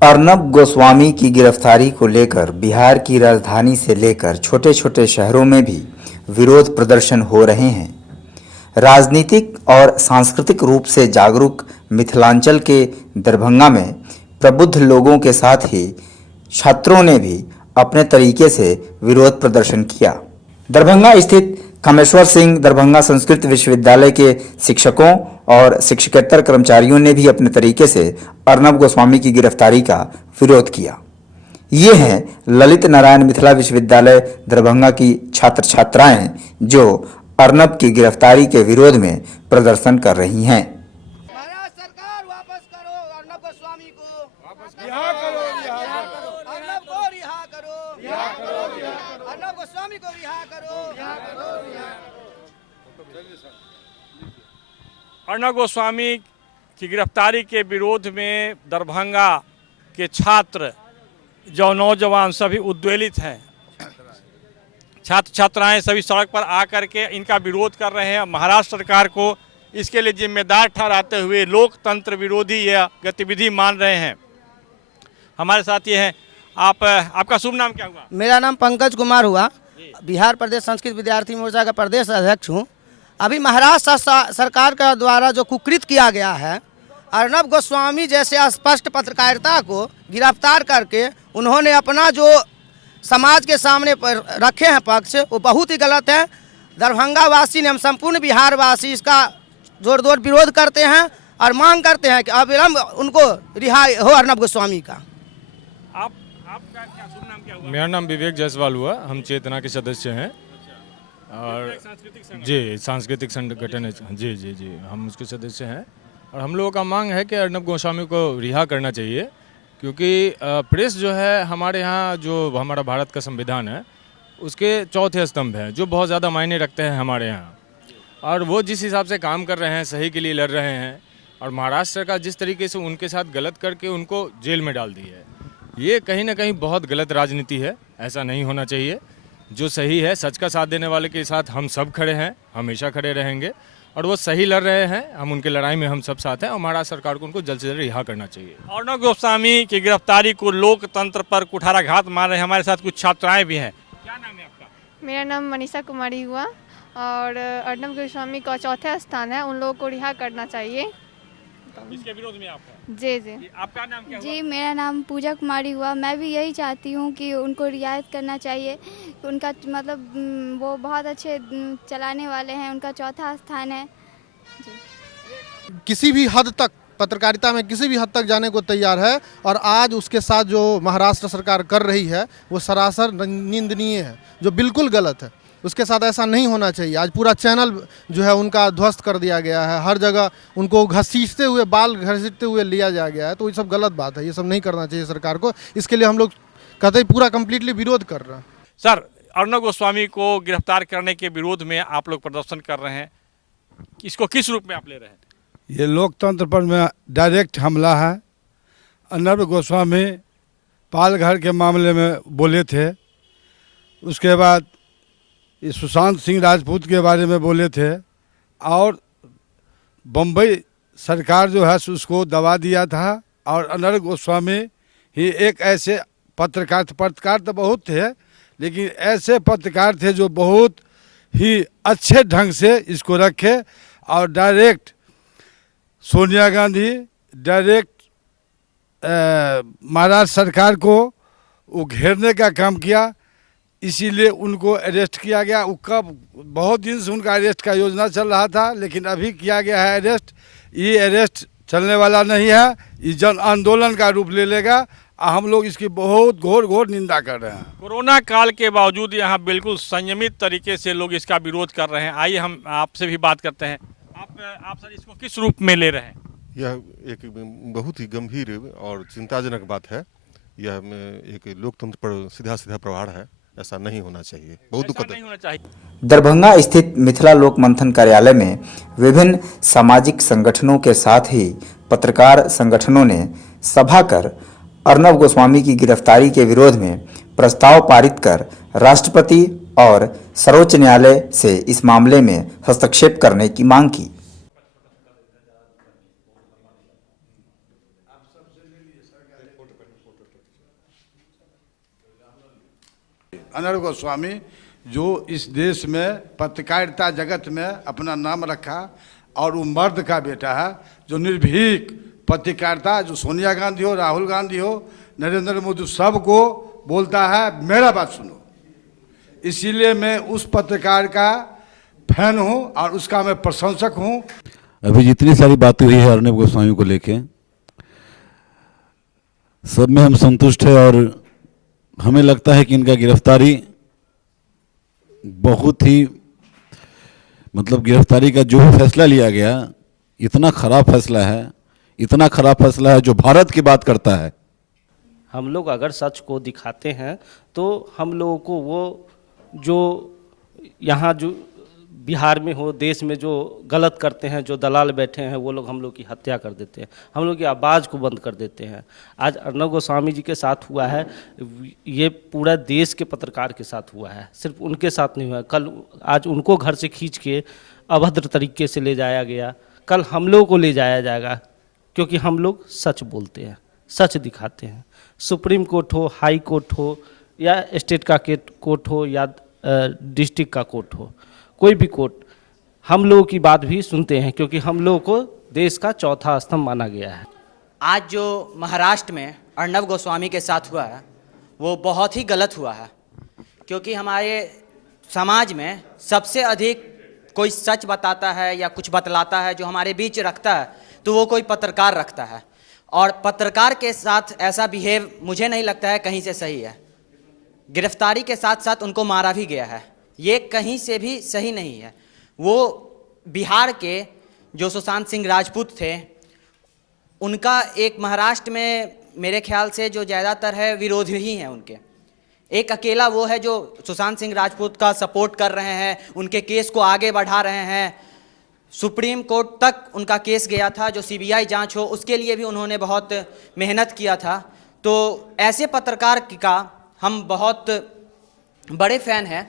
अर्नब गोस्वामी की गिरफ्तारी को लेकर बिहार की राजधानी से लेकर छोटे छोटे शहरों में भी विरोध प्रदर्शन हो रहे हैं। राजनीतिक और सांस्कृतिक रूप से जागरूक मिथिलांचल के दरभंगा में प्रबुद्ध लोगों के साथ ही छात्रों ने भी अपने तरीके से विरोध प्रदर्शन किया। दरभंगा स्थित कामेश्वर सिंह दरभंगा संस्कृत विश्वविद्यालय के शिक्षकों और शिक्षकेतर कर्मचारियों ने भी अपने तरीके से अर्नब गोस्वामी की गिरफ्तारी का विरोध किया। ये हैं ललित नारायण मिथिला विश्वविद्यालय दरभंगा की छात्र छात्राएं जो अर्नब की गिरफ्तारी के विरोध में प्रदर्शन कर रही हैं। महाराष्ट्र सरकार वापस करो, अर्नब गोस्वामी को रिहा करो, अर्नब को रिहा करो, अर्नब गोस्वामी को रिहा करो। अर्नब गोस्वामी की गिरफ्तारी के विरोध में दरभंगा के छात्र जो नौजवान सभी उद्वेलित हैं। छात्र छात्राएं सभी सड़क पर आकर के इनका विरोध कर रहे हैं। महाराष्ट्र सरकार को इसके लिए जिम्मेदार ठहराते हुए लोकतंत्र विरोधी यह गतिविधि मान रहे हैं। हमारे साथ ये हैं, आपका शुभ नाम क्या हुआ? मेरा नाम पंकज कुमार हुआ, बिहार प्रदेश संस्कृत विद्यार्थी मोर्चा का प्रदेश अध्यक्ष हूँ। अभी महाराष्ट्र सरकार का द्वारा जो कुकृत किया गया है, अर्नब गोस्वामी जैसे स्पष्ट पत्रकारिता को गिरफ्तार करके उन्होंने अपना जो समाज के सामने पर रखे हैं पक्ष, वो बहुत ही गलत है। दरभंगा वासी ने, हम संपूर्ण बिहार वासी इसका जोरदार विरोध करते हैं और मांग करते हैं कि अविलंब उनको रिहाई हो अर्नब गोस्वामी का। आपका क्या शुभ नाम क्या हुआ? मेरा नाम विवेक जायसवाल हुआ। हम चेतना के सदस्य हैं और जी सांस्कृतिक संगठन है। जी जी जी हम उसके सदस्य हैं और हम लोगों का मांग है कि अर्नब गोस्वामी को रिहा करना चाहिए, क्योंकि प्रेस जो है हमारे यहाँ, जो हमारा भारत का संविधान है, उसके चौथे स्तंभ हैं जो बहुत ज़्यादा मायने रखते हैं हमारे यहाँ। और वो जिस हिसाब से काम कर रहे हैं, सही के लिए लड़ रहे हैं, और महाराष्ट्र सरकार जिस तरीके से उनके साथ गलत करके उनको जेल में डाल दी है, ये कहीं ना कहीं बहुत गलत राजनीति है। ऐसा नहीं होना चाहिए। जो सही है, सच का साथ देने वाले के साथ हम सब खड़े हैं, हमेशा खड़े रहेंगे। और वो सही लड़ रहे हैं, हम उनके लड़ाई में हम सब साथ हैं और महाराष्ट्र सरकार को उनको जल्द से जल्द रिहा करना चाहिए। अर्नब गोस्वामी की गिरफ्तारी को लोकतंत्र पर कुठाराघात मार रहे हैं। हमारे साथ कुछ छात्राएं भी हैं। क्या नाम है आपका? मेरा नाम मनीषा कुमारी हुआ और अर्नब गोस्वामी का चौथा स्थान है, उन लोगों को रिहा करना चाहिए। इसके विरोध में आप हैं? जी जी। आपका नाम क्या हुआ? जी मेरा नाम पूजा कुमारी हुआ। मैं भी यही चाहती हूँ कि उनको रियायत करना चाहिए। उनका मतलब वो बहुत अच्छे चलाने वाले हैं, उनका चौथा स्थान है। किसी भी हद तक पत्रकारिता में किसी भी हद तक जाने को तैयार है, और आज उसके साथ जो महाराष्ट्र सरकार कर रही है वो सरासर निंदनीय है, जो बिल्कुल गलत है। उसके साथ ऐसा नहीं होना चाहिए। आज पूरा चैनल जो है उनका ध्वस्त कर दिया गया है, हर जगह उनको घसीटते हुए, बाल घसीटते हुए लिया जा गया है। तो ये सब गलत बात है, ये सब नहीं करना चाहिए सरकार को। इसके लिए हम लोग कहते हैं पूरा कंप्लीटली विरोध कर रहे हैं। सर, अर्नब गोस्वामी को गिरफ्तार करने के विरोध में आप लोग प्रदर्शन कर रहे हैं, इसको किस रूप में आप ले रहे हैं? ये लोकतंत्र पर में डायरेक्ट हमला है। अर्नब गोस्वामी पालघर के मामले में बोले थे, उसके बाद ये सुशांत सिंह राजपूत के बारे में बोले थे, और बम्बई सरकार जो है उसको दबा दिया था। और अर्नब गोस्वामी ही एक ऐसे पत्रकार तो बहुत थे, लेकिन ऐसे पत्रकार थे जो बहुत ही अच्छे ढंग से इसको रखे और डायरेक्ट सोनिया गांधी, डायरेक्ट महाराष्ट्र सरकार को वो घेरने का काम किया। इसीलिए उनको अरेस्ट किया गया। कब बहुत दिन से उनका अरेस्ट का योजना चल रहा था, लेकिन अभी किया गया है अरेस्ट। ये अरेस्ट चलने वाला नहीं है, ये जन आंदोलन का रूप ले लेगा। हम लोग इसकी बहुत घोर निंदा कर रहे हैं। कोरोना काल के बावजूद यहाँ बिल्कुल संयमित तरीके से लोग इसका विरोध कर रहे हैं। आइए हम आपसे भी बात करते हैं। आप सर इसको किस रूप में ले रहे हैं? यह एक बहुत ही गंभीर और चिंताजनक बात है। यह एक लोकतंत्र पर सीधा प्रहार है। ऐसा नहीं होना चाहिए, बहुत दुखद नहीं होना चाहिए। दरभंगा स्थित मिथिला लोक मंथन कार्यालय में विभिन्न सामाजिक संगठनों के साथ ही पत्रकार संगठनों ने सभा कर अर्नब गोस्वामी की गिरफ्तारी के विरोध में प्रस्ताव पारित कर राष्ट्रपति और सर्वोच्च न्यायालय से इस मामले में हस्तक्षेप करने की मांग की। अर्नब गोस्वामी, जो इस देश में पत्रकारिता जगत में अपना नाम रखा, और वो मर्द का बेटा है जो निर्भीक पत्रकारिता, जो सोनिया गांधी हो, राहुल गांधी हो, नरेंद्र मोदी, सबको बोलता है मेरा बात सुनो। इसीलिए मैं उस पत्रकार का फैन हूं और उसका मैं प्रशंसक हूं। अभी जितनी सारी बातें हुई है अर्नब गोस्वामी को लेके, सब में हम संतुष्ट है और हमें लगता है कि इनका गिरफ्तारी बहुत ही, मतलब गिरफ्तारी का जो भी फैसला लिया गया, इतना खराब फैसला है, इतना खराब फैसला है जो भारत की बात करता है। हम लोग अगर सच को दिखाते हैं तो हम लोगों को वो जो यहाँ जो बिहार में हो, देश में जो गलत करते हैं, जो दलाल बैठे हैं, वो लोग हम लोग की हत्या कर देते हैं, हम लोग की आवाज़ को बंद कर देते हैं। आज अर्नब गोस्वामी जी के साथ हुआ है, ये पूरा देश के पत्रकार के साथ हुआ है, सिर्फ उनके साथ नहीं हुआ। कल आज उनको घर से खींच के अभद्र तरीके से ले जाया गया, कल हम लोगों को ले जाया जाएगा, क्योंकि हम लोग सच बोलते हैं, सच दिखाते हैं। सुप्रीम कोर्ट हो, हाई कोर्ट हो, या स्टेट का कोर्ट हो, या डिस्ट्रिक्ट का कोर्ट हो, कोई भी कोर्ट, हम लोगों की बात भी सुनते हैं, क्योंकि हम लोगों को देश का चौथा स्तंभ माना गया है। आज जो महाराष्ट्र में अर्नब गोस्वामी के साथ हुआ है वो बहुत ही गलत हुआ है, क्योंकि हमारे समाज में सबसे अधिक कोई सच बताता है या कुछ बतलाता है जो हमारे बीच रखता है तो वो कोई पत्रकार रखता है, और पत्रकार के साथ ऐसा बिहेव मुझे नहीं लगता है कहीं से सही है। गिरफ्तारी के साथ साथ उनको मारा भी गया है, ये कहीं से भी सही नहीं है। वो बिहार के जो सुशांत सिंह राजपूत थे, उनका एक महाराष्ट्र में मेरे ख्याल से जो ज़्यादातर है विरोध ही हैं उनके। एक अकेला वो है जो सुशांत सिंह राजपूत का सपोर्ट कर रहे हैं, उनके केस को आगे बढ़ा रहे हैं। सुप्रीम कोर्ट तक उनका केस गया था, जो सीबीआई जांच हो उसके लिए भी उन्होंने बहुत मेहनत किया था। तो ऐसे पत्रकार का हम बहुत बड़े फ़ैन हैं